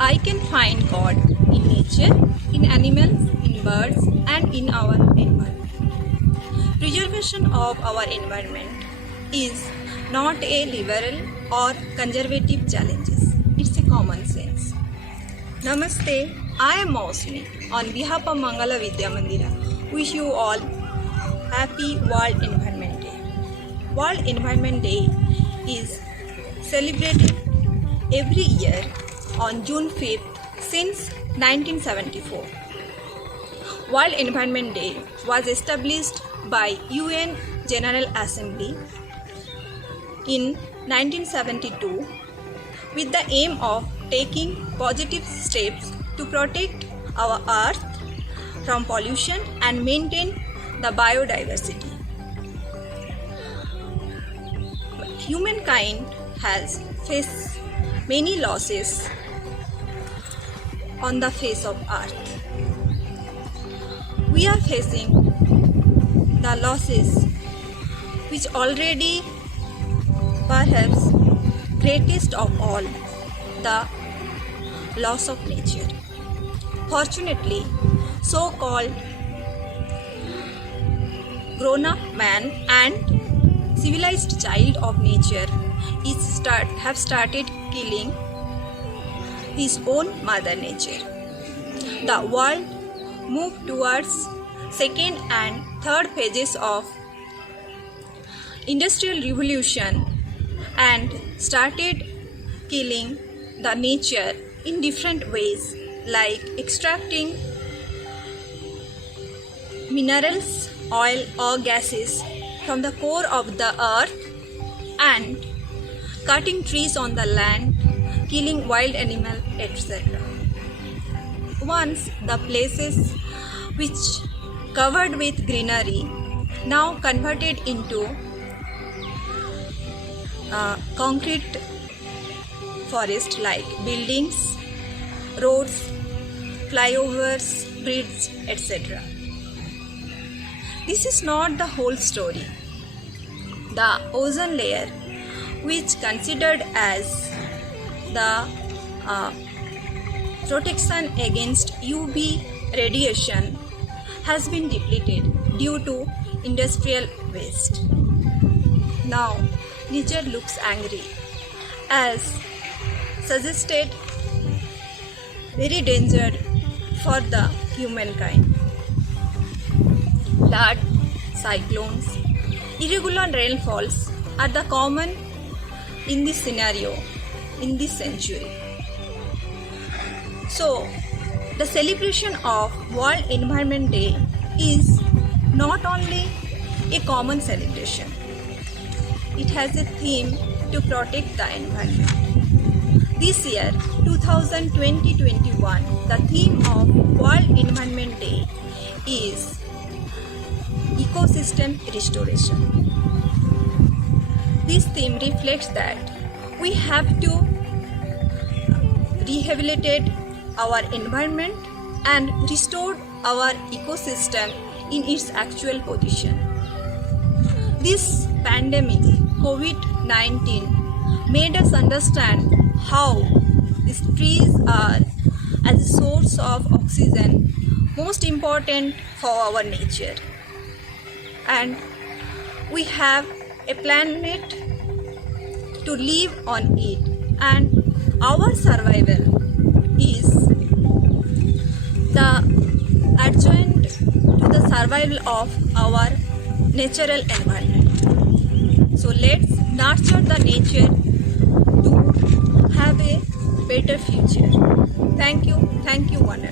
I can find God in nature, in animals, in birds, and in our environment. Preservation of our environment is not a liberal or conservative challenge. It's a common sense. Namaste, I am Mausmi. On behalf of Mangala Vidya Mandira, wish you all happy World Environment Day. World Environment Day is celebrated every year on June 5th since 1974. World Environment Day was established by UN General Assembly in 1972 with the aim of taking positive steps to protect our earth from pollution and maintain the biodiversity. Humankind has faced many losses on the face of earth. We are facing the losses which already perhaps greatest of all, the loss of nature. Fortunately, so-called grown-up man and civilized child of nature have started killing his own mother nature. The world moved towards second and third phases of industrial revolution and started killing the nature in different ways, like extracting minerals, oil or gases from the core of the earth and cutting trees on the land, killing wild animals, etc. Once the places which covered with greenery now converted into concrete forest like buildings, roads, flyovers, bridges, etc. This is not the whole story. The ozone layer, which considered as the protection against UV radiation, has been depleted due to industrial waste. Now, nature looks angry, as suggested very dangerous for the humankind. Flood, cyclones, irregular rainfalls are the common in this scenario in this century. So, the celebration of World Environment Day is not only a common celebration, it has a theme to protect the environment. This year, 2020-21, the theme of World Environment Day is ecosystem restoration. This theme reflects that we have to rehabilitate our environment and restore our ecosystem in its actual position. This pandemic, COVID-19, made us understand how these trees are as a source of oxygen most important for our nature. And we have a planet to live on it, and our survival is the adjoint to the survival of our natural environment. So let's nurture the nature to have a better future. Thank you, one and all.